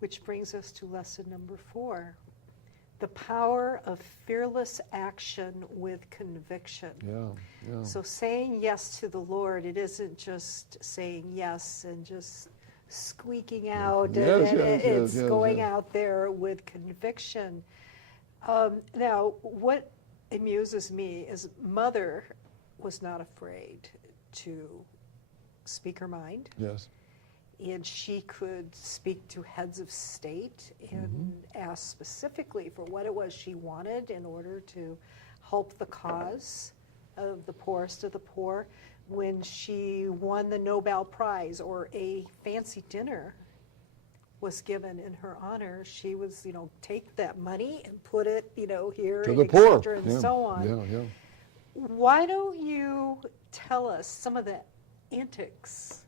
which brings us to lesson number 4. The power of fearless action with conviction. Yeah. So saying yes to the Lord, it isn't just saying yes and just squeaking out. It's going out there with conviction. Now, what amuses me is Mother was not afraid to speak her mind. Yes. And she could speak to heads of state and ask specifically for what it was she wanted in order to help the cause of the poorest of the poor. When she won the Nobel Prize or a fancy dinner was given in her honor, she was, take that money and put it, here, to the et poor, cetera, and so on. Yeah. Why don't you tell us some of the antics?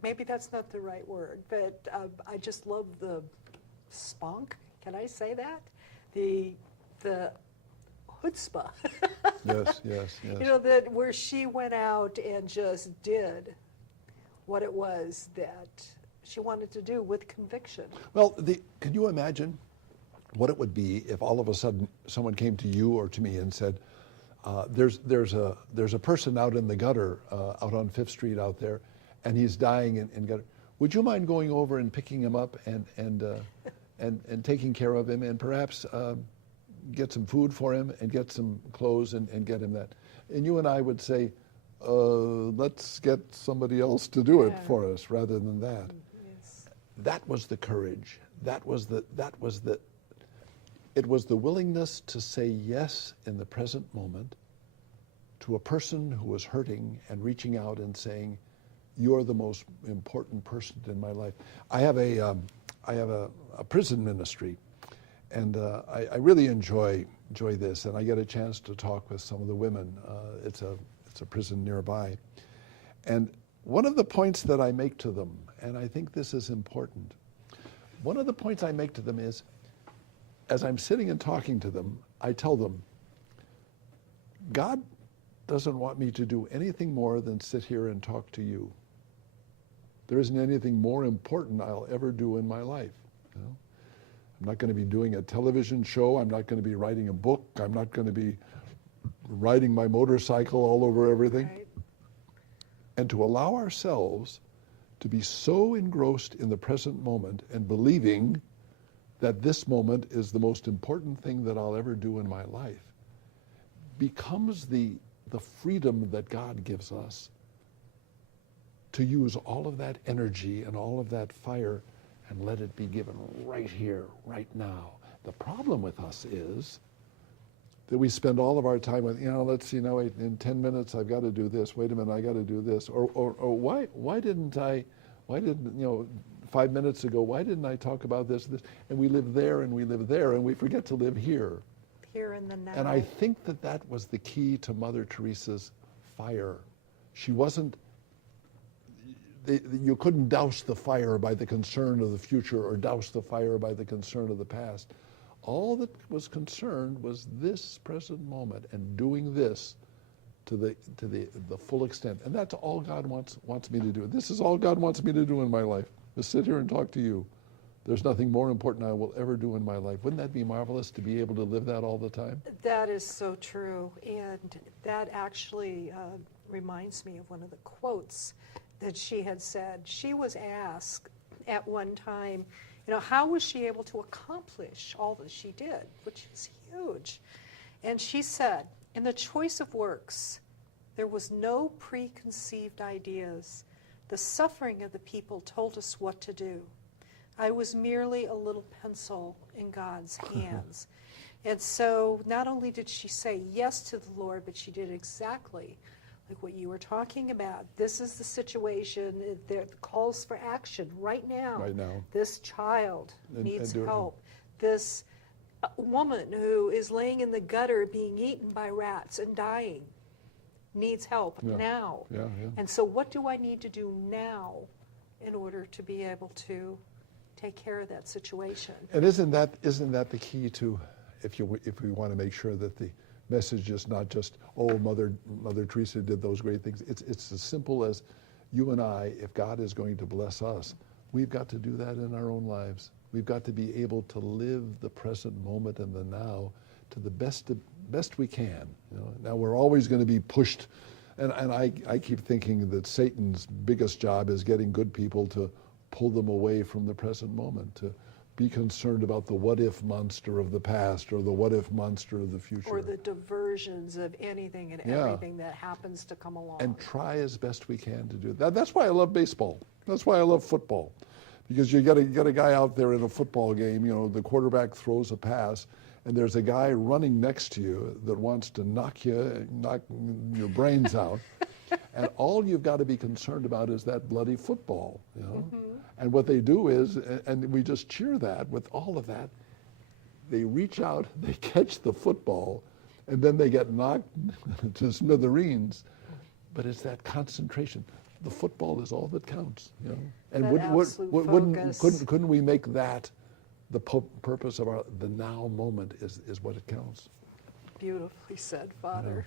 Maybe that's not the right word, but I just love the spunk. Can I say that? The chutzpah. Yes. That where she went out and just did what it was that she wanted to do with conviction. Well, can you imagine what it would be if all of a sudden someone came to you or to me and said, there's a person out in the gutter out on 5th Street out there, and he's dying in gutter. Would you mind going over and picking him up and taking care of him, and perhaps get some food for him and get some clothes and get him that? And you and I would say, let's get somebody else to do it for us rather than that. Yes. That was the courage. It was the willingness to say yes in the present moment to a person who was hurting and reaching out and saying, you're the most important person in my life. I have a prison ministry, and I really enjoy this, and I get a chance to talk with some of the women. It's a prison nearby. And one of the points that I make to them, and I think this is important, one of the points I make to them is, as I'm sitting and talking to them, I tell them, God doesn't want me to do anything more than sit here and talk to you. There isn't anything more important I'll ever do in my life. I'm not going to be doing a television show. I'm not going to be writing a book. I'm not going to be riding my motorcycle all over everything. Right. And to allow ourselves to be so engrossed in the present moment and believing that this moment is the most important thing that I'll ever do in my life becomes the freedom that God gives us to use all of that energy and all of that fire and let it be given right here, right now. The problem with us is that we spend all of our time with, let's see, now wait, in 10 minutes I've got to do this, wait a minute, I got to do this, or why didn't 5 minutes ago, why didn't I talk about this, and we live there and we live there and we forget to live here. Here in the now. And I think that was the key to Mother Teresa's fire. She wasn't, you couldn't douse the fire by the concern of the future or douse the fire by the concern of the past. All that was concerned was this present moment and doing this to the full extent. And that's all God wants me to do. This is all God wants me to do in my life, is sit here and talk to you. There's nothing more important I will ever do in my life. Wouldn't that be marvelous to be able to live that all the time? That is so true. And that actually reminds me of one of the quotes that she had said. She was asked at one time, how was she able to accomplish all that she did, which is huge. And she said, in the choice of works, there was no preconceived ideas. The suffering of the people told us what to do. I was merely a little pencil in God's hands. And so not only did she say yes to the Lord, but she did exactly like what you were talking about. This is the situation. There calls for action right now. Right now. This child needs and help. This woman who is laying in the gutter being eaten by rats and dying needs help now. Yeah. And so what do I need to do now in order to be able to take care of that situation? And isn't that the key to, if we want to make sure that the message is not just, Mother Teresa did those great things. It's as simple as you and I, if God is going to bless us, we've got to do that in our own lives. We've got to be able to live the present moment and the now to the best we can. You know? Now we're always going to be pushed, and I keep thinking that Satan's biggest job is getting good people to pull them away from the present moment, to be concerned about the what-if monster of the past or the what-if monster of the future. Or the diversions of anything and everything that happens to come along. And try as best we can to do that. That's why I love baseball. That's why I love football. Because you get a guy out there in a football game, you know, the quarterback throws a pass, and there's a guy running next to you that wants to knock your brains out. And all you've got to be concerned about is that bloody football, you know. And what they do is, and we just cheer that, with all of that, they reach out, they catch the football, and then they get knocked to smithereens. But it's that concentration. The football is all that counts, you know. And couldn't we make that the purpose of the now moment is what it counts? Beautifully said, Father.